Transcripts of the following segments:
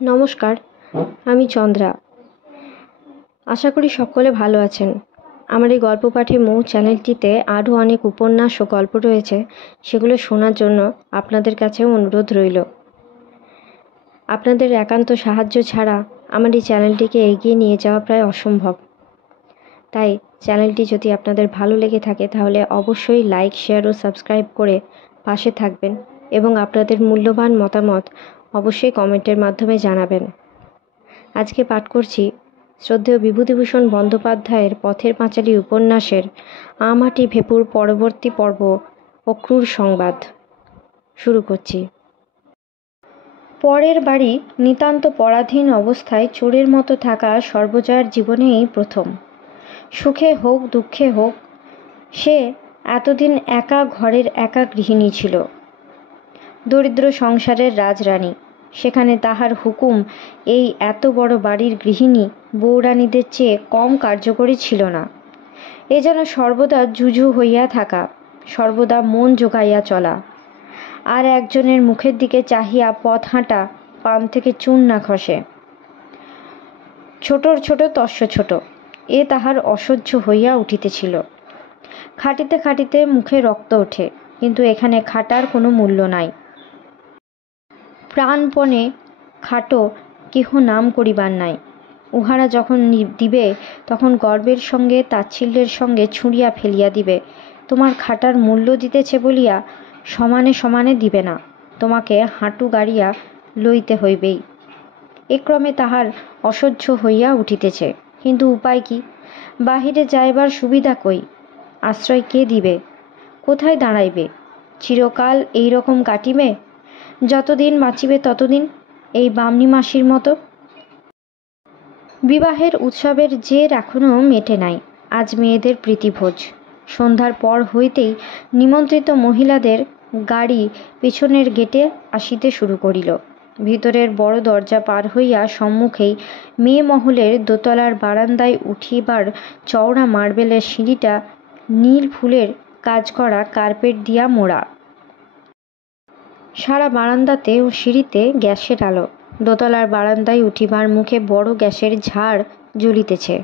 নমস্কার, আমি চন্দ্রা। আশা করি সকলে ভালো আছেন। আমার এই গল্প পাঠে মৌ চ্যানেলটিতে আরও অনেক উপন্যাস ও গল্প রয়েছে, সেগুলো শোনার জন্য আপনাদের কাছেও অনুরোধ রইল। আপনাদের একান্ত সাহায্য ছাড়া আমার এই চ্যানেলটিকে এগিয়ে নিয়ে যাওয়া প্রায় অসম্ভব। তাই চ্যানেলটি যদি আপনাদের ভালো লেগে থাকে তাহলে অবশ্যই লাইক, শেয়ার ও সাবস্ক্রাইব করে পাশে থাকবেন এবং আপনাদের মূল্যবান মতামত অবশ্যই কমেন্টের মাধ্যমে জানাবেন। আজকে পাঠ করছি শ্রদ্ধেয় বিভূতিভূষণ বন্দ্যোপাধ্যায়ের পথের পাঁচালী উপন্যাসের আমাটি ভেপুর পরবর্তী পর্ব ও ক্রূর সংবাদ। শুরু করছি। পরের বাড়ি নিতান্ত পরাধীন অবস্থায় চোরের মতো থাকা সর্বজয়ার জীবনে এই প্রথম। সুখে হোক দুঃখে হোক, সে এতদিন একা ঘরের একা গৃহিণী ছিল। দরিদ্র সংসারের রাজরানী, সেখানে তাহার হুকুম এই এত বড় বাড়ির গৃহিণী বউরানীদের চেয়ে কম কার্যকরী ছিল না। এ যেন সর্বদা জুজু হইয়া থাকা, সর্বদা মন জোগাইয়া চলা, আর একজনের মুখের দিকে চাহিয়া পথ হাঁটা পান থেকে চুন না খসে। ছোটর ছোট তস্য ছোট, এ তাহার অসহ্য হইয়া উঠিতেছিল। খাটিতে খাটিতে মুখে রক্ত ওঠে, কিন্তু এখানে খাটার কোনো মূল্য নাই। প্রাণপণে খাটো, কেহ নাম করিবার নাই। উহারা যখন দিবে তখন গর্বের সঙ্গে তাচ্ছিল্যের সঙ্গে ছুঁড়িয়া ফেলিয়া দিবে। তোমার খাটার মূল্য দিতেছে বলিয়া সমানে সমানে দিবে না, তোমাকে হাঁটু গাড়িয়া লইতে হইবেই। এ ক্রমে তাহার অসহ্য হইয়া উঠিতেছে, কিন্তু উপায় কি? বাহিরে যাইবার সুবিধা কই? আশ্রয় কে দিবে? কোথায় দাঁড়াইবে? চিরকাল এই রকম কাটিবে? যতদিন বাঁচিবে ততদিন এই বামনি মাসির মতো। বিবাহের উৎসবের জের এখনও মেটে নাই। আজ মেয়েদের প্রীতিভোজ। সন্ধ্যার পর হইতেই নিমন্ত্রিত মহিলাদের গাড়ি পেছনের গেটে আসিতে শুরু করিল। ভিতরের বড় দরজা পার হইয়া সম্মুখেই মেয়ে মহলের দোতলার বারান্দায় উঠিবার চওড়া মার্বেলের সিঁড়িটা নীল ফুলের কাজ করা কার্পেট দিয়া মোড়া। সারা বারান্দাতে ও সিঁড়িতে গ্যাসের আলো। দোতলার বারান্দায় উঠিবার মুখে বড় গ্যাসের ঝাড় জ্বলিতেছে।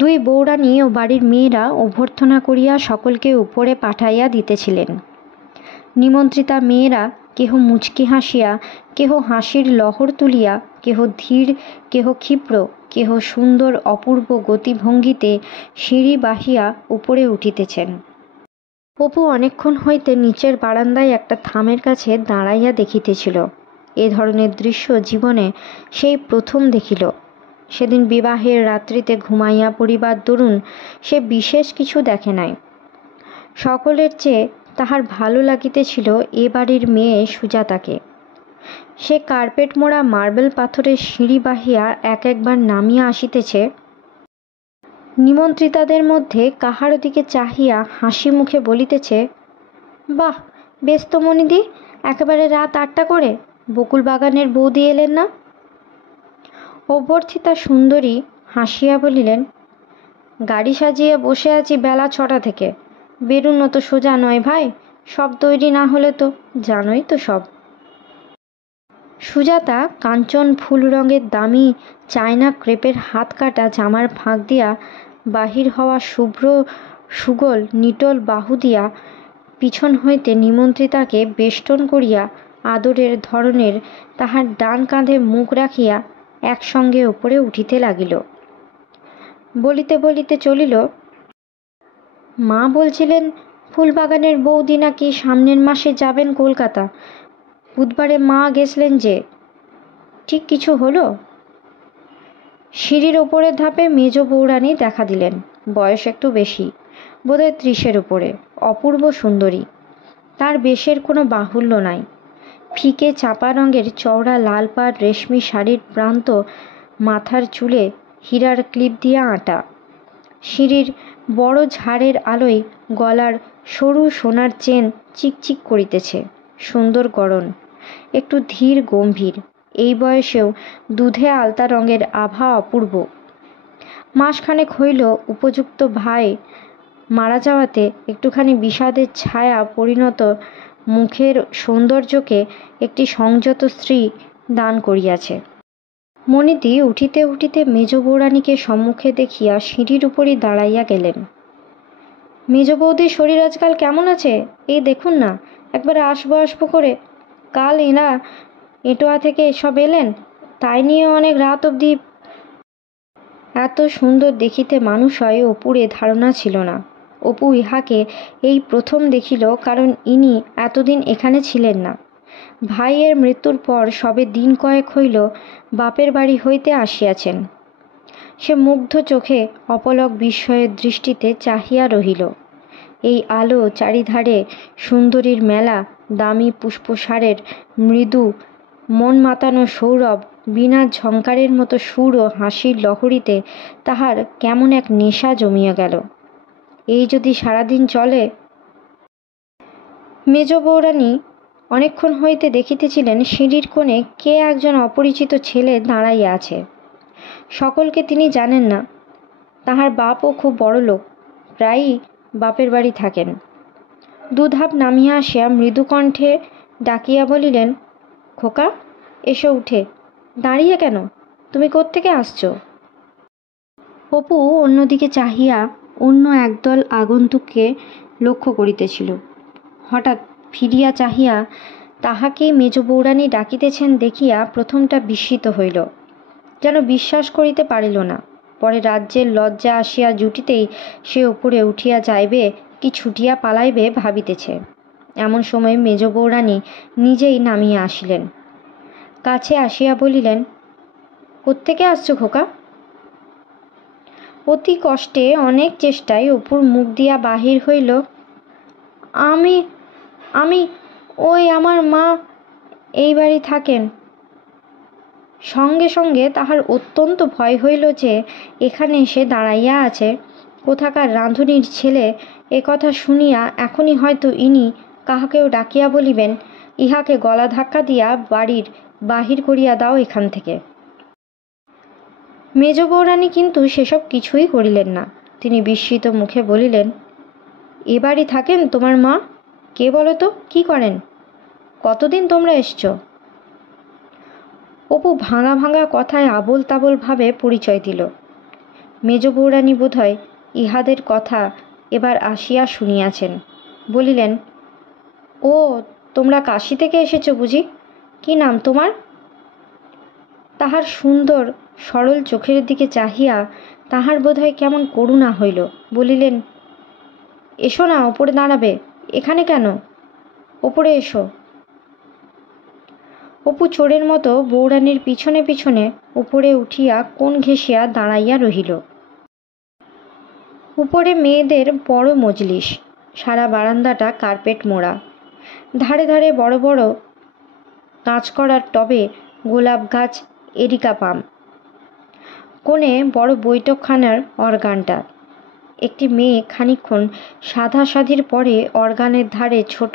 দুই বউরানী ও বাড়ির মেয়েরা অভ্যর্থনা করিয়া সকলকে উপরে পাঠাইয়া দিতেছিলেন। নিমন্ত্রিতা মেয়েরা কেহ মুচকি হাসিয়া, কেহ হাসির লহর তুলিয়া, কেহ ধীর, কেহ ক্ষিপ্র, কেহ সুন্দর অপূর্ব গতিভঙ্গিতে সিঁড়ি বাহিয়া উপরে উঠিতেছেন। অপু অনেকক্ষণ হইতে নিচের বারান্দায় একটা থামের কাছে দাঁড়াইয়া দেখিতেছিল। এ ধরনের দৃশ্য জীবনে সেই প্রথম দেখিল। সেদিন বিবাহের রাত্রিতে ঘুমাইয়া পড়িবার দরুন সে বিশেষ কিছু দেখে নাই। সকলের চেয়ে তাহার ভালো লাগিতেছিল এ বাড়ির মেয়ে সুজাতাকে। সে কার্পেট মোড়া মার্বেল পাথরের সিঁড়ি বাহিয়া একবার নামিয়া আসিতেছে। নিমন্ত্রিতাদের মধ্যে কাহারো দিকে চাহিয়া হাসি মুখে বলিতেছে, বাহ, বেশ তো মনিদি, একেবারে রাত 8টা করে বকুল বাগানের বৌদি এলেন না? অভ্যর্থিতা সুন্দরী হাসিয়া বলিলেন, গাড়ি সাজিয়ে বসে আছি বেলা 6টা থেকে। বেরুনো তো সোজা নয় ভাই, সব তৈরি না হলে তো জানোই তো সব। সুজাতা কাঞ্চন ফুল রঙের দামি চায়না ক্রেপের হাত কাটা জামার ফাঁক দিয়া বাহির হওয়া শুভ্র সুগোল নিটোল বাহু দিয়া পিছন হইতে নিমন্ত্রিতাকে বেষ্টন করিয়া আদরের ধরনের তাহার ডান কাঁধে মুখ রাখিয়া একসঙ্গে উপরে উঠিতে লাগিল। বলিতে বলিতে চলিল, মা বলছিলেন ফুলবাগানের বৌদি নাকি সামনের মাসে যাবেন কলকাতা। বুধবারে মা গেছলেন যে, ঠিক কিছু হলো? সিঁড়ির ওপরের ধাপে মেজ বৌরানী দেখা দিলেন। বয়স একটু বেশি, বোধহয় 30-এর উপরে, অপূর্ব সুন্দরী। তার বেশের কোনো বাহুল্য নাই। ফিকে চাপা রঙের চওড়া লাল পাড় রেশমি শাড়ির প্রান্ত মাথার চুলে হীরার ক্লিপ দিয়ে আঁটা। সিঁড়ির বড় ঝাড়ের আলোয় গলার সরু সোনার চেন চিকচিক করিতেছে। সুন্দর গড়ন, একটু ধীর গম্ভীর। এই বয়সেও দুধে আলতা রঙের আভা অপূর্ব। মাসখানেক হইল উপযুক্ত ভাই মারা যাওয়াতে একটুখানি বিষাদের ছায়া পরিণত মুখের সৌন্দর্যকে একটি সংযত স্ত্রী দান করিয়াছে। মনিতি উঠিতে উঠিতে মেজ বৌরানীকে সম্মুখে দেখিয়া সিঁড়ির উপরই দাঁড়াইয়া গেলেন। মেজ বৌদির শরীর আজকাল কেমন আছে এই দেখুন না, একবার আসবো আসবো করে। কাল এরা এটোয়া থেকে এসব এলেন, তাই নিয়ে অনেক রাত অবধি। এত সুন্দর দেখিতে মানুষ হয় অপুরে ধারণা ছিল না। অপু ইহাকে এই প্রথম দেখিল, কারণ ইনি এতদিন এখানে ছিলেন না। ভাইয়ের মৃত্যুর পর সবে দিন কয়েক হইল বাপের বাড়ি হইতে আসিয়াছেন। সে মুগ্ধ চোখে অপলক বিস্ময়ের দৃষ্টিতে চাহিয়া রহিল। এই আলো, চারিধারে সুন্দরীর মেলা, দামি পুষ্পসারের মৃদু মন মাতানো সৌরভ, বীণার ঝঙ্কারের মতো সুর ও হাসির লহরীতে তাহার কেমন এক নেশা জমিয়া গেল। এই যদি সারাদিন চলে। মেজ বৌরানী অনেকক্ষণ হইতে দেখিতেছিলেন সিঁড়ির কোণে কে একজন অপরিচিত ছেলে দাঁড়াইয়া আছে। সকলকে তিনি জানেন না। তাহার বাপও খুব বড় লোক, প্রায়ই বাপের বাড়ি থাকেন। দুধাপ নামিয়া আসিয়া মৃদুকণ্ঠে ডাকিয়া বলিলেন, খোকা, এসো উঠে। দাঁড়িয়ে কেন? তুমি কোত্থেকে আসছো? অপু অন্যদিকে চাহিয়া অন্য একদল আগন্তুককে লক্ষ্য করিতেছিল। হঠাৎ ফিরিয়া চাহিয়া তাহাকেই মেজ বৌরানী ডাকিতেছেন দেখিয়া প্রথমটা বিস্মিত হইল, যেন বিশ্বাস করিতে পারিল না। পরে রাজ্যের লজ্জা আসিয়া জুটিতেই সে উপরে উঠিয়া যাইবে কি ছুটিয়া পালাইবে ভাবিতেছে। এমন সময় মেজ বৌরানী নিজেই নামিয়া আসিলেন। কাছে আসিয়া বলিলেন, কোত্থেকে আসছো খোকা? অতি কষ্টে অনেক চেষ্টায় অপুর মুখ দিয়া বাহির হইল, আমি আমি ওই আমার মা এই বাড়ি থাকেন। সঙ্গে সঙ্গে তাহার অত্যন্ত ভয় হইল যে এখানে এসে দাঁড়াইয়া আছে কোথাকার রাঁধুনির ছেলে। এ কথা শুনিয়া এখনই হয়তো ইনি কাহাকেও ডাকিয়া বলিবেন, ইহাকে গলা ধাক্কা দিয়া বাড়ির বাহির করিয়া দাও এখান থেকে। মেজ বৌরানী কিন্তু সেসব কিছুই করিলেন না। তিনি বিস্মিত মুখে বলিলেন, এ বাড়ি থাকেন তোমার মা? কে বলো তো, কি করেন? কতদিন তোমরা এসছো? অপু ভাঙা ভাঙা কথায় আবোল তাবোল ভাবে পরিচয় দিল। মেজ বৌরানী বোধহয় ইহাদের কথা এবার আসিয়া শুনিয়াছেন। বলিলেন, ও, তোমরা কাশী থেকে এসেছো বুঝি? কি নাম তোমার? তাহার সুন্দর সরল চোখের দিকে চাহিয়া তাহার বোধহয় কেমন করুণা হইল। বলিলেন, এসো না, ওপরে দাঁড়াবে। এখানে কেন? ওপরে এসো। অপু চোরের মতো বৌরানীর পিছনে পিছনে উপরে উঠিয়া কোণ ঘেঁষিয়া দাঁড়াইয়া রহিল। উপরে মেয়েদের বড় মজলিস, সারা বারান্দাটা কার্পেট মোড়া, ধারে ধারে বড় বড় কাঁচ করার টবে গোলাপ গাছ, এরিকা পাম, কোণে বড় বৈঠকখানার অর্গানটা। একটি মেয়ে খানিকক্ষণ সাধাসাধির পরে অর্গানের ধারে ছোট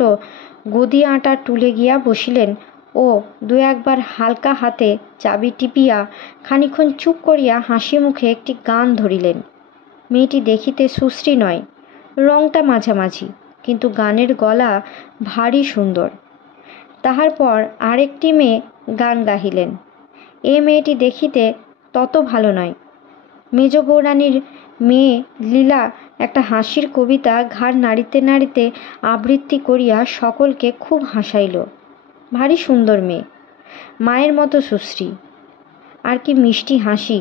গদি আটা তুলে গিয়া বসিলেন ও দু একবার হালকা হাতে চাবি টিপিয়া খানিকক্ষণ চুপ করিয়া হাসি মুখে একটি গান ধরিলেন। মেয়েটি দেখিতে সুশ্রী নয়, রংটা মাঝামাঝি, কিন্তু গানের গলা ভারী সুন্দর। তাহার পর আরেকটি মেয়ে গান গাহিলেন। এ মেয়েটি দেখিতে তত ভালো নয়। মেজ বৌরানীর মেয়ে লীলা একটা হাসির কবিতা ঘাড় নাড়িতে নাড়িতে আবৃত্তি করিয়া সকলকে খুব হাসাইল। ভারী সুন্দর মেয়ে, মায়ের মতো সুশ্রী, আর কি মিষ্টি হাসি।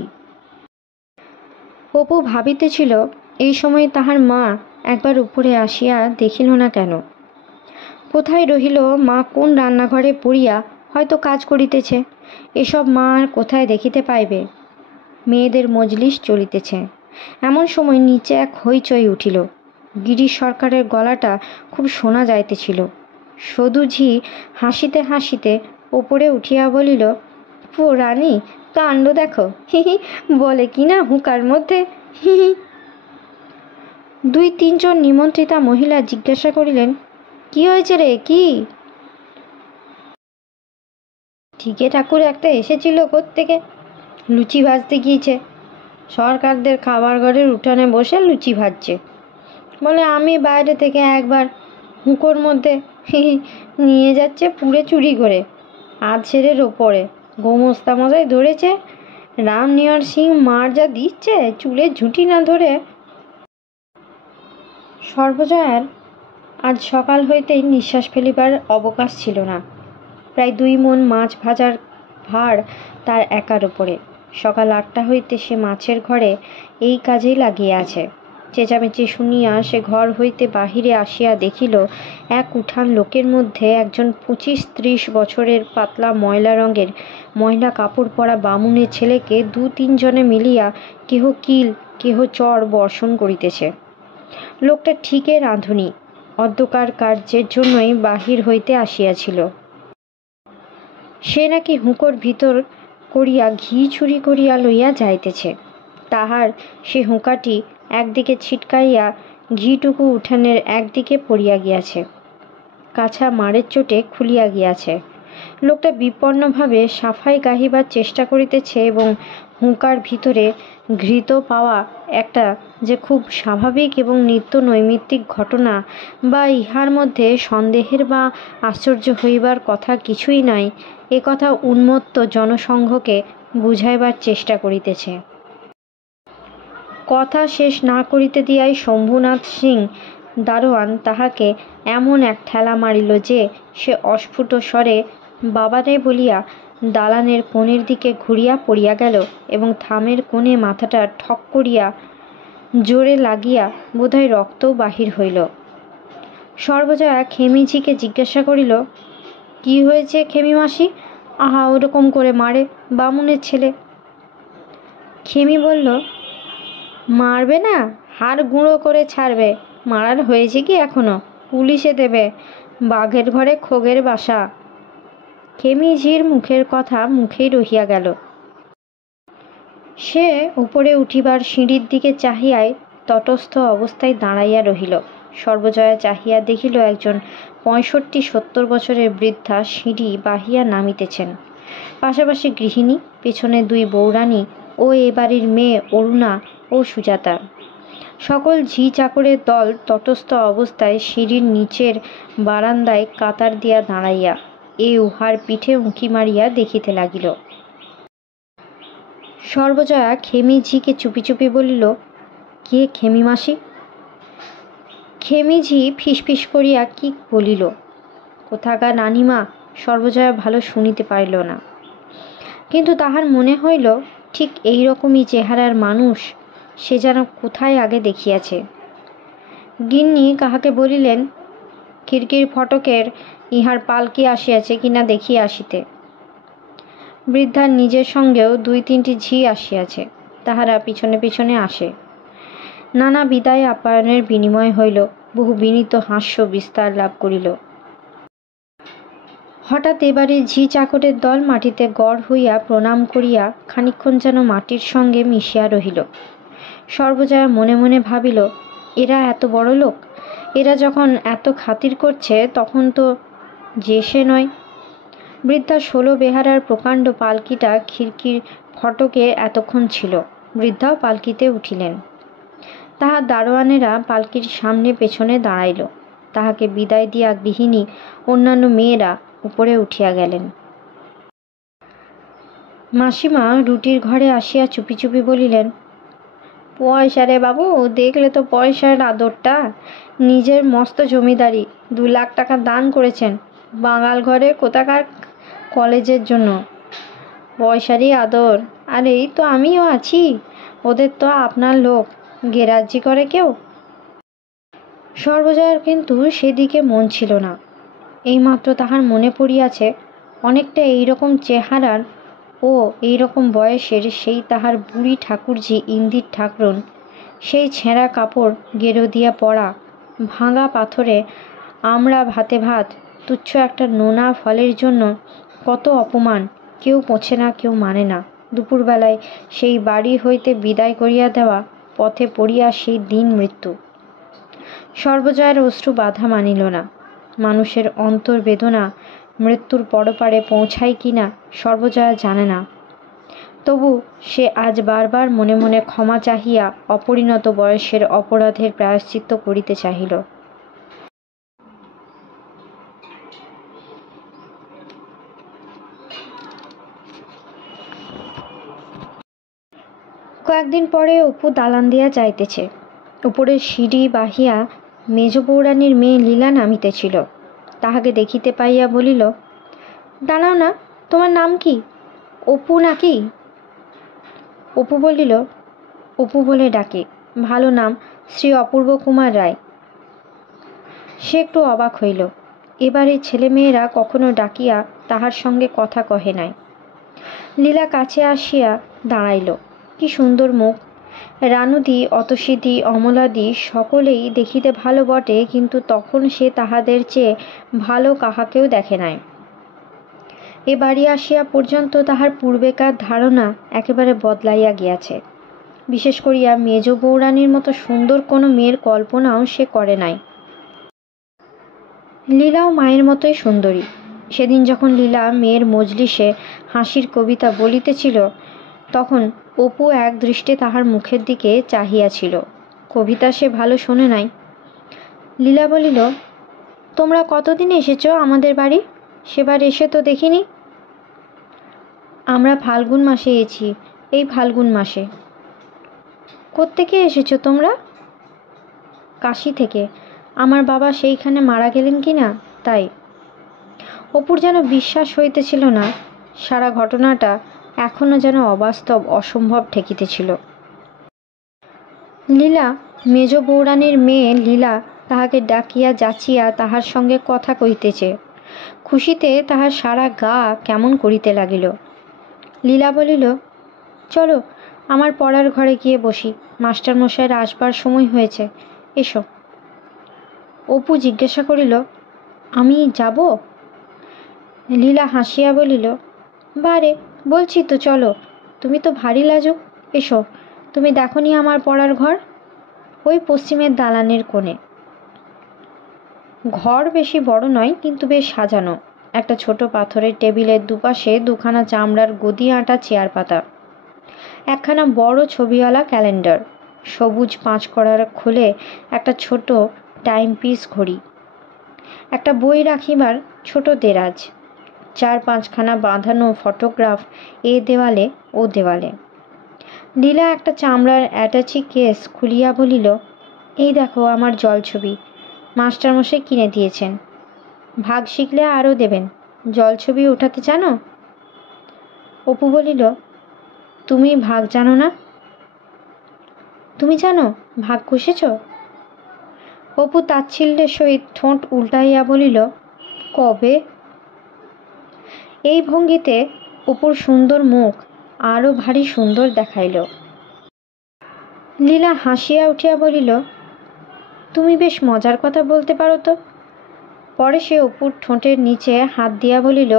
অপু ভাবিতেছিল এই সময় তাহার মা একবার উপরে আসিয়া দেখিল না কেন। কোথায় রহিল মা? কোন রান্নাঘরে পড়িয়া হয়তো কাজ করিতেছে। এসব মা আর কোথায় দেখিতে পাইবে? মেয়েদের মজলিস চলিতেছে। এমন সময় নিচে এক হইচই উঠিল। গিরিশ সরকারের গলাটা খুব শোনা যাইতেছিল। সদুঝি হাসিতে হাসিতে ওপরে উঠিয়া বলিল, ও রানী, কাণ্ড দেখো, হি হি, বলে কি না হুঁকার মধ্যে, হি হি। দুই তিনজন নিমন্ত্রিতা মহিলা জিজ্ঞাসা করিলেন, কি হয়েছে রে, কি? ঠিকে ঠাকুর একটা এসেছিল কোত্থেকে, লুচি ভাজতে গিয়েছে। সরকারদের খাবার ঘরের উঠানে বসে লুচি ভাজছে। বলে আমি বাইরে থেকে একবার হুঁকোর মধ্যে নিয়ে যাচ্ছে পুড়ে চুরি করে। আধ সেরের ওপরে গোমস্তা মশাই ধরেছে, রামনিয়ার সিং মার যা দিচ্ছে, চুলে ঝুঁটি না ধরে। সর্বজয়ার আজ সকাল হইতেই নিঃশ্বাস ফেলিবার অবকাশ ছিল না। প্রায় 2 মণ মাছ ভাজার ভার তার একার উপরে। সকাল 8টা হইতে সে মাছের ঘরে এই কাজেই লাগিয়া আছে। চেঁচামেচি শুনিয়া সে ঘর হইতে বাহিরে আসিয়া দেখিল, এক উঠান লোকের মধ্যে একজন 25-30 বছরের পাতলা ময়লা রঙের ময়লা কাপড় পরা বামুনের ছেলেকে 2-3 জনে মিলিয়া কেহ কিল কেহ চর বর্ষণ করিতেছে। লোকটা ঠিকই রাঁধুনি, অধ্যকার কার্যের জন্যই বাহির হইতে আসিয়াছিল। সে নাকি হুঁকোর ভিতর করিয়া ঘি চুরি করিয়া লইয়া যাইতেছে। তাহার সে হুঁকাটি একদিকে ছিটকাইয়া ঘিটুকু উঠানের একদিকে পড়িয়া গিয়াছে, কাছা মারের চোটে খুলিয়া গিয়াছে। লোকটা বিপন্নভাবে সাফাই গাহিবার চেষ্টা করিতেছে এবং হুঁকার ভিতরে ঘৃত পাওয়া একটা যে খুব স্বাভাবিক এবং নিত্য নৈমিত্তিক ঘটনা, বা ইহার মধ্যে সন্দেহের বা আশ্চর্য হইবার কথা কিছুই নাই, এ কথা উন্মত্ত জনসংঘকে বুঝাইবার চেষ্টা করিতেছে। কথা শেষ না করিতে দিয়াই শম্ভুনাথ সিং দারোয়ান তাহাকে এমন এক ঠেলা মারিল যে সে অস্ফুট স্বরে বাবারে বলিয়া দালানের কোণের দিকে ঘুরিয়া পড়িয়া গেল এবং থামের কোণে মাথাটা ঠক করিয়া জোরে লাগিয়া বোধহয় রক্তও বাহির হইল। সর্বজয়া খেমিঝিকে জিজ্ঞাসা করিল, কি হয়েছে খেমি মাসি? আহা, ওরকম করে মারে বামুনের ছেলে। খেমি বলল, মারবে না, হাড় গুঁড়ো করে ছাড়বে। মারার হয়েছে কি এখনো? পুলিশে দেবে, বাঘের ঘরে খোগের বাসা। খেমিঝির মুখের কথা মুখেই রহিয়া গেল। সে উপরে উঠিবার সিঁড়ির দিকে চাহিয়াই তটস্থ অবস্থায় দাঁড়াইয়া রহিল। সর্বজয়া চাহিয়া দেখিল, একজন 65-70 বছরের বৃদ্ধা সিঁড়ি বাহিয়া নামিতেছেন। পাশাপাশি গৃহিণী, পেছনে 2 বউরানী ও এ বাড়ির মেয়ে অরুণা ও সুজাতা। সকল ঝি চাকরের দল তটস্থ অবস্থায় সিঁড়ির নিচের বারান্দায় কাতার দিয়া দাঁড়াইয়া এ উহার পিঠে উঁকি মারিয়া দেখিতে লাগিল। সর্বজয়া খেমিঝিকে চুপি চুপি বলিল, কে খেমি মাসি? খেমিঝি ফিসফিস করিয়া কি বলিল, কোথাকার রানীমা। সর্বজয়া ভালো শুনিতে পারিল না, কিন্তু তাহার মনে হইল ঠিক এই রকমই চেহারার মানুষ সে যেন কোথায় আগে দেখিয়াছে। গিন্নি কাহাকে বলিলেন, খিড়কির ফটকের ইহার পালকি আসিয়াছে কিনা দেখিয়া আসিতে। বৃদ্ধার নিজের সঙ্গেও 2-3টি ঝি আসিয়াছে, তাহারা পিছনে পিছনে আসে। নানা বিদায় আপ্যায়নের বিনিময় হইল, বহু বিনীত হাস্য বিস্তার লাভ করিল। হঠাৎ এবারের ঝি চাকরের দল মাটিতে গড় হইয়া প্রণাম করিয়া খানিকক্ষণ যেন মাটির সঙ্গে মিশিয়া রহিল। সর্বজয়া মনে মনে ভাবিল, এরা এত বড় লোক, এরা যখন এত খাতির করছে তখন তো যে সে নয়। বৃদ্ধা 16 বেহারার প্রকাণ্ড পালকিটা খিড়কির ফটকে এতক্ষণ ছিল। বৃদ্ধাও পালকিতে উঠিলেন। তাহার দারোয়ানেরা পালকির সামনে পেছনে দাঁড়াইল। তাহাকে বিদায় দিয়া গৃহিণী অন্যান্য মেয়েরা উপরে উঠিয়া গেলেন। মাসিমা রুটির ঘরে আসিয়া চুপি চুপি বলিলেন, পয়সা রে বাবু, দেখলে তো পয়সার আদরটা। নিজের মস্ত জমিদারি, 2 লাখ টাকা দান করেছেন বাঙাল ঘরে কোথাকার কলেজের জন্য। পয়সারই আদর। আর এই তো আমিও আছি, ওদের তো আপনার লোক, গেরাজ্জি করে কেউ। সর্বজয়ার কিন্তু সেদিকে মন ছিল না। এইমাত্র তাহার মনে পড়িয়াছে, অনেকটা এইরকম চেহারার ও এইরকম বয়সের সেই তাহার বুড়ি ঠাকুরঝি ইন্দির ঠাকরুন, সেই ছেঁড়া কাপড় গেরো দিয়া পরা, ভাঙা পাথরে আমরা ভাতে ভাত, তুচ্ছ একটা নোনা ফলের জন্য কত অপমান, কেউ পোছে না, কেউ মানে না। দুপুরবেলায় সেই বাড়ি হইতে বিদায় করিয়া দেওয়া, পথে পড়িয়া সেই দিন মৃত্যু। সর্বজয়ার অশ্রু বাধা মানিল না। মানুষের অন্তর বেদনা মৃত্যুর পরপারে পৌঁছায় কিনা সর্বজয়া জানে না। তবু সে আজ বারবার মনে মনে ক্ষমা চাহিয়া অপরিণত বয়সের অপরাধের প্রায়শ্চিত্ত করিতে চাহিল। কয়েকদিন পরে অপু দালান দিয়া যাইতেছে। উপরের সিঁড়ি বাহিয়া মেজ বৌরানীর মেয়ে লীলা নামিতেছিল। তাহাকে দেখিতে পাইয়া বলিল, দাঁড়াও না, তোমার নাম কি? অপু নাকি? অপু বলিল, অপু বলে ডাকে, ভালো নাম, শ্রী অপূর্ব কুমার রায়। সে একটু অবাক হইল। এবারে ছেলেমেয়েরা কখনো ডাকিয়া তাহার সঙ্গে কথা কহে নাই। লীলা কাছে আসিয়া দাঁড়াইল। কি সুন্দর মুখ! রানুদি, অতসীদি, অমলাদি সকলেই দেখিতে ভালো বটে, কিন্তু তখন সে তাহাদের চেয়ে ভালো কাহাকেও দেখে নাই। এ বাড়ি আসিয়া পর্যন্ত তাহার পূর্বেকার ধারণা একেবারে বদলাইয়া গিয়াছে। বিশেষ করিয়া মেজ বৌরানীর মতো সুন্দর কোনো মেয়ের কল্পনাও সে করে নাই। লীলাও মায়ের মতোই সুন্দরী। সেদিন যখন লীলা মেয়ের মজলিসে হাসির কবিতা বলিতেছিল, তখন অপু এক দৃষ্টে তাহার মুখের দিকে চাহিয়াছিল। কবিতা সে ভালো শোনে নাই। লীলা বলিল, তোমরা কতদিন এসেছ আমাদের বাড়ি? সেবার এসে তো দেখিনি। আমরা ফাল্গুন মাসে এসেছি, এই ফাল্গুন মাসে। কোত্থেকে এসেছো তোমরা? কাশী থেকে। আমার বাবা সেইখানে মারা গেলেন কি না, তাই। অপুর যেন বিশ্বাস হইতেছিল না। সারা ঘটনাটা এখনো যেন অবাস্তব, অসম্ভব ঠেকিতেছিল। লীলা, মেজ বৌরানীর মেয়ে লীলা তাহাকে ডাকিয়া যাচিয়া তাহার সঙ্গে কথা কহিতেছে। খুশিতে তাহার সারা গা কেমন করিতে লাগিল। লীলা বলিল, চলো আমার পড়ার ঘরে গিয়ে বসি, মাস্টারমশাইয়ের আসবার সময় হয়েছে, এসো। অপু জিজ্ঞাসা করিল, আমি যাব? লীলা হাসিয়া বলিল, বারে, বলছি তো চলো, তুমি তো ভারী লাজুক, এসো। তুমি দেখনি আমার পড়ার ঘর? ওই পশ্চিমের দালানের কোণে। ঘর বেশি বড় নয়, কিন্তু বেশ সাজানো। একটা ছোট পাথরের টেবিলের দুপাশে দুখানা চামড়ার গদি আঁটা চেয়ার পাতা, একখানা বড় ছবিওয়ালা ক্যালেন্ডার, সবুজ 5 কড়ার খোলে একটা ছোট টাইম পিস ঘড়ি, একটা বই রাখিবার ছোট দেরাজ, 4-5খানা বাঁধানো ফটোগ্রাফ এ দেওয়ালে ও দেওয়ালে। লীলা একটা চামড়ার অ্যাটাচি কেস খুলিয়া বলিল, এই দেখো আমার জলছবি, মাস্টারমশাই কিনে দিয়েছেন। ভাগ শিখলে আরও দেবেন। জলছবি ওঠাতে জানো? অপু বলিল, তুমি ভাগ জানো না? তুমি জানো, ভাগ কষেছ? অপু তাচ্ছিল্যের সহিত ঠোঁট উল্টাইয়া বলিল, কবে? এই ভঙ্গিতে অপুর সুন্দর মুখ আরও ভারী সুন্দর দেখাইল। লীলা হাসিয়া উঠিয়া বলিল, তুমি বেশ মজার কথা বলতে পারো তো। পরে সে অপুর ঠোঁটের নিচে হাত দিয়া বলিল,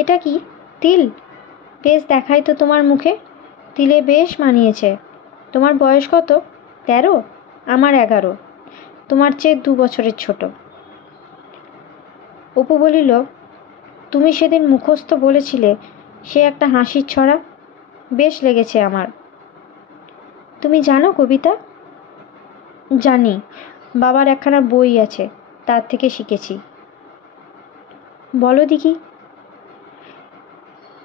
এটা কি, তিল? বেশ দেখাই তো তোমার মুখে, তিলে বেশ মানিয়েছে। তোমার বয়স কত? 13? আমার 11। তোমার চেয়ে 2 বছরের ছোট। অপু বলিল, তুমি সেদিন মুখস্থ বলেছিলে, সে একটা হাসির ছড়া, বেশ লেগেছে আমার। তুমি জানো কবিতা? জানি, বাবার একখানা বই আছে, তার থেকে শিখেছি। বলো দেখি।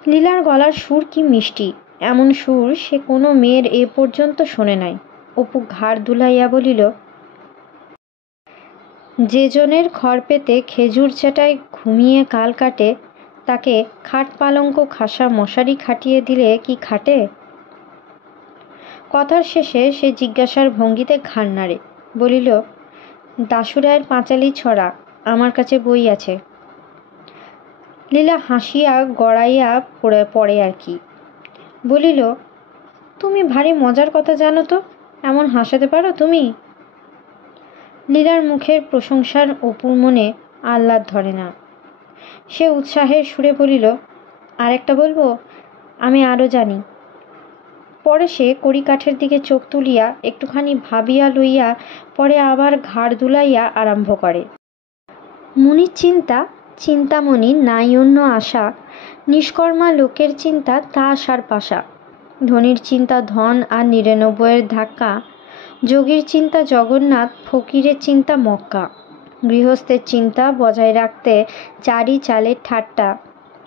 লীলার গলার সুর কি মিষ্টি! এমন সুর সে কোনো মেয়ের এ পর্যন্ত শোনে নাই। অপু ঘাড় দুলাইয়া বলিল, যে জনের খড় পেতে খেজুর চাটায় ঘুমিয়ে কাল কাটে, তাকে খাট পালঙ্ক খাসা মশারি খাটিয়ে দিলে কি খাটে? কথার শেষে সে জিজ্ঞাসার ভঙ্গিতে ঘাড় নাড়ে, বলিল, দাশুরায়ের পাঁচালি ছড়া, আমার কাছে বই আছে। লীলা হাসিয়া গড়াইয়া পড়ে আর কি। বলিল, তুমি ভারী মজার কথা জানো তো, এমন হাসাতে পারো তুমি? লীলার মুখের প্রশংসার অপুর মনে আহ্লাদ ধরে না। সে উৎসাহের সুরে বলিল, আরেকটা বলবো, আমি আরও জানি। পরে সে কড়িকাঠের দিকে চোখ তুলিয়া একটুখানি ভাবিয়া লইয়া পরে আবার ঘাড় দুলাইয়া আরম্ভ করে। মুনির চিন্তা চিন্তামণি, নাই অন্য আশা, নিষ্কর্মা লোকের চিন্তা তা আশার পাশা, ধনির চিন্তা ধন আর 99-এর ধাক্কা, যোগীর চিন্তা জগন্নাথ, ফকিরের চিন্তা মক্কা, গৃহস্থের চিন্তা বজায় রাখতে 4ই চালের ঠাট্টা,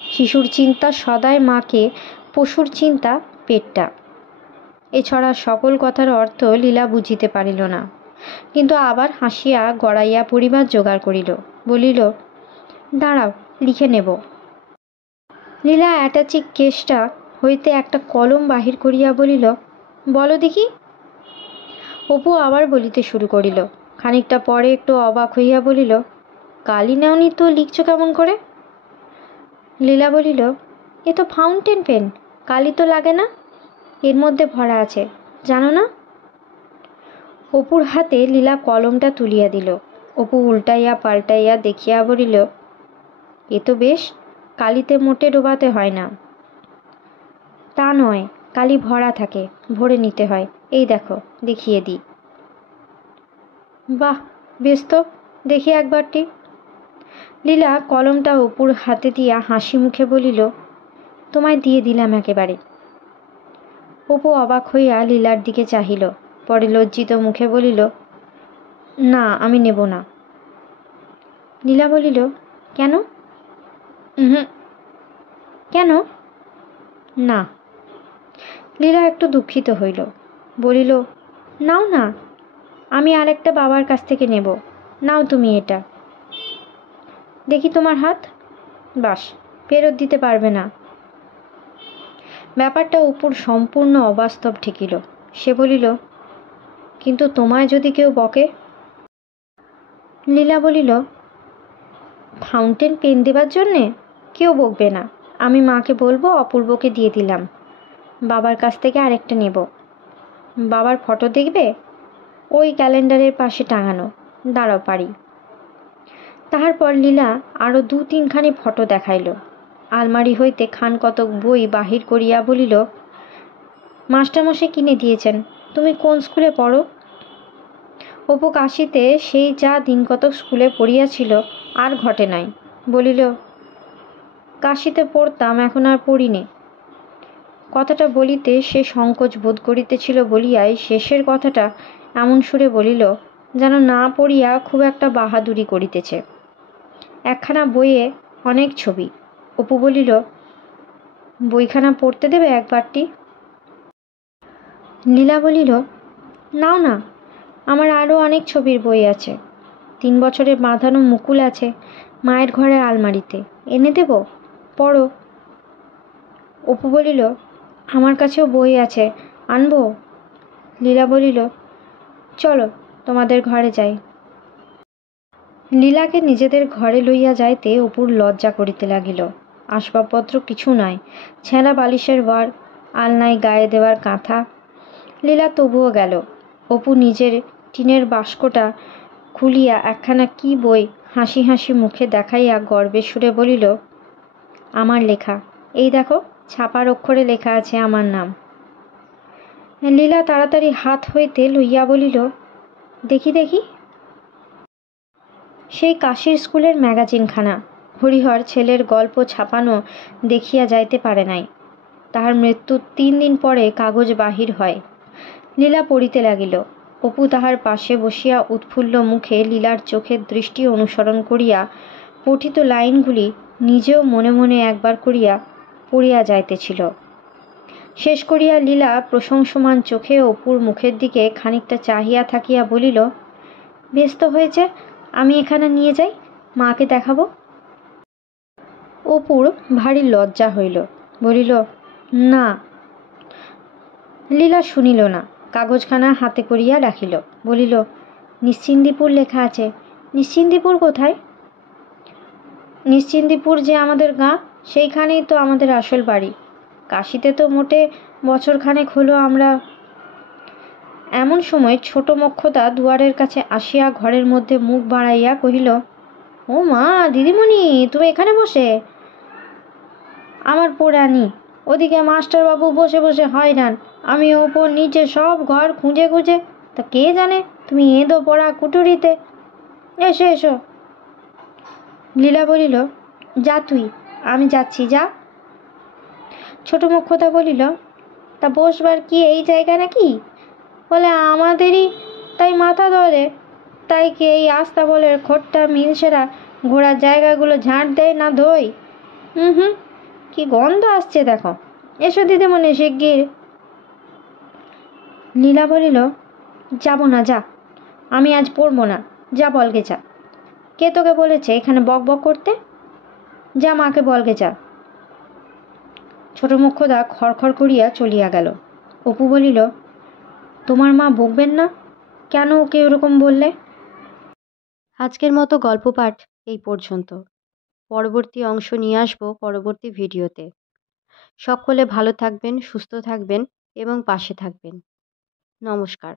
শিশুর চিন্তা সদাই মাকে, পশুর চিন্তা পেটটা। এছাড়া সকল কথার অর্থ লীলা বুঝিতে পারিল না, কিন্তু আবার হাসিয়া গড়াইয়া পড়িবার জোগাড় করিল। বলিল, দাঁড়াও, লিখে নেব। লীলা অ্যাটাচি কেসটা হইতে একটা কলম বাহির করিয়া বলিল, বলো দেখি। অপু আবার বলিতে শুরু করিল। খানিকটা পরে একটু অবাক হইয়া বলিল, কালি নেওনি তো, লিখছ কেমন করে? লীলা বলিল, এ তো ফাউন্টেন পেন, কালি তো লাগে না, এর মধ্যে ভরা আছে, জানো না? অপুর হাতে লীলা কলমটা তুলিয়া দিল। অপু উল্টাইয়া পাল্টাইয়া দেখিয়া বলিল, এ তো বেশ, কালিতে মোটে ডোবাতে হয় না। তা নয়, কালি ভরা থাকে, ভরে নিতে হয়, এই দেখো, দেখিয়ে দিই। বাহ, বেশ তো, দেখি একবারটি। লীলা কলমটা অপুর হাতে দিয়া হাসি মুখে বলিল, তোমায় দিয়ে দিলাম একেবারে। অপু অবাক হইয়া লীলার দিকে চাহিল, পরে লজ্জিত মুখে বলিল, না, আমি নেব না। লীলা বলিল, কেন? কেন? না। লীলা একটু দুঃখিত হইল, বলিল, নাও না, আমি আরেকটা বাবার কাছ থেকে নেব, নাও তুমি এটা। দেখি তোমার হাত। বাস, ফেরত দিতে পারবে না। ব্যাপারটা অপুর সম্পূর্ণ অবাস্তব ঠেকিল। সে বলিল, কিন্তু তোমায় যদি কেউ বকে? লীলা বলিল, ফাউন্টেন পেন দেবার জন্যে? কেউ বকবে না, আমি মাকে বলবো অপূর্বকে দিয়ে দিলাম, বাবার কাছ থেকে আরেকটা নেব। বাবার ফটো দেখবে? ওই ক্যালেন্ডারের পাশে টাঙানো, দাঁড়াও পারি। তাহার পর লীলা আরও 2-3খানি ফটো দেখাইল। আলমারি হইতে খান কতক বই বাহির করিয়া বলিল, মাস্টারমশাই কিনে দিয়েছেন, তুমি কোন স্কুলে পড়ো? অপু কাশিতে সেই যা দিন কতক স্কুলে পড়িয়াছিল আর ঘটে নাই। বলিল, কাশিতে পড়তাম, এখন আর পড়িনে। কথাটা বলিতে সে সংকোচ বোধ করিতেছিল বলিয়াই শেষের কথাটা এমন সুরে বলিল যেন না পড়িয়া খুব একটা বাহাদুরি করিতেছে। একখানা বইয়ে অনেক ছবি। অপু বলিল, বইখানা পড়তে দেবে একবারটি? লীলা বলিল, নাও না, আমার আরও অনেক ছবির বই আছে, 3 বছরের বাঁধানো মুকুল আছে মায়ের ঘরে আলমারিতে, এনে দেব, পড়ো। অপু বলিল, আমার কাছেও বই আছে, আনবো? লীলা বলিল, চলো, তোমাদের ঘরে যাই। লীলাকে নিজেদের ঘরে লইয়া যাইতে অপুর লজ্জা করিতে লাগিল। আসবাবপত্র কিছু নাই, ছেঁড়া বালিশের ওয়ার, আলনায় গায়ে দেওয়ার কাঁথা। লীলা তবুও গেল। অপু নিজের টিনের বাস্কটা খুলিয়া একখানা কি বই হাসি হাসি মুখে দেখাইয়া গর্বের সুরে বলিল, আমার লেখা, এই দেখো, ছাপার অক্ষরে লেখা আছে আমার নাম। লীলা তাড়াতাড়ি হাত হইতে লইয়া বলিল, দেখি দেখি। সেই কাশীর স্কুলের ম্যাগাজিনখানা। হরিহর ছেলের গল্প ছাপানো দেখিয়া যাইতে পারে নাই। তাহার মৃত্যুর 3 দিন পরে কাগজ বাহির হয়। লীলা পড়িতে লাগিল। অপু তাহার পাশে বসিয়া উৎফুল্ল মুখে লীলার চোখের দৃষ্টি অনুসরণ করিয়া পঠিত লাইনগুলি নিজেও মনে মনে একবার করিয়া পড়িয়া যাইতেছিল। শেষ করিয়া লীলা প্রশংসমান চোখে অপুর মুখের দিকে খানিকটা চাহিয়া থাকিয়া বলিল, বেশ তো হয়েছে, আমি এখানে নিয়ে যাই, মাকে দেখাবো। অপুর ভারী লজ্জা হইল, বলিল, না। লীলা শুনিল না, কাগজখানা হাতে করিয়া রাখিল। বলিল, নিশ্চিন্দিপুর লেখা আছে। নিশ্চিন্দিপুর কোথায়? নিশ্চিন্দিপুর যে আমাদের গাঁ, সেইখানেই তো আমাদের আসল বাড়ি। কাশিতে তো মোটে বছরখানেক হলো আমরা। এমন সময় ছোট মোক্ষদা দুয়ারের কাছে আসিয়া ঘরের মধ্যে মুখ বাড়াইয়া কহিল, ও মা, দিদিমণি, তুমি এখানে বসে? আমার পোড়ানি, ওদিকে মাস্টারবাবু বসে বসে হয়রান, আমি ওপর নিচে সব ঘর খুঁজে খুঁজে, তা কে জানে তুমি এঁদো পড়া কুটুরিতে। এসো এসো। লীলা বলিল, যা তুই, আমি যাচ্ছি, যা। ছোট মোক্ষদা বলিল, তা বসবার কি এই জায়গা নাকি? বলে, আমাদেরই তাই মাথা ধরে, তাই কি এই আস্তাবলের খোট্টা মিনসেরা ঘোড়ার জায়গাগুলো ঝাঁট দেয় না ধোয়? কি গন্ধ আসছে দেখো। এসো দিদিমণি, শিগগির। লীলা বলিল, যাব না, যা, আমি আজ পড়বো না, যা বলগে যা। কে তোকে বলেছে এখানে বক বক করতে? যা মাকে বলগে যা। ছোট মোক্ষদা খড়খড় করিয়া চলিয়া গেল। অপু বলিল, তোমার মা বকবেন না? কেন ওকে ওরকম বললে? আজকের মতো গল্প পাঠ এই পর্যন্ত। পরবর্তী অংশ নিয়ে আসবো পরবর্তী ভিডিওতে। সকলে ভালো থাকবেন, সুস্থ থাকবেন এবং পাশে থাকবেন। নমস্কার।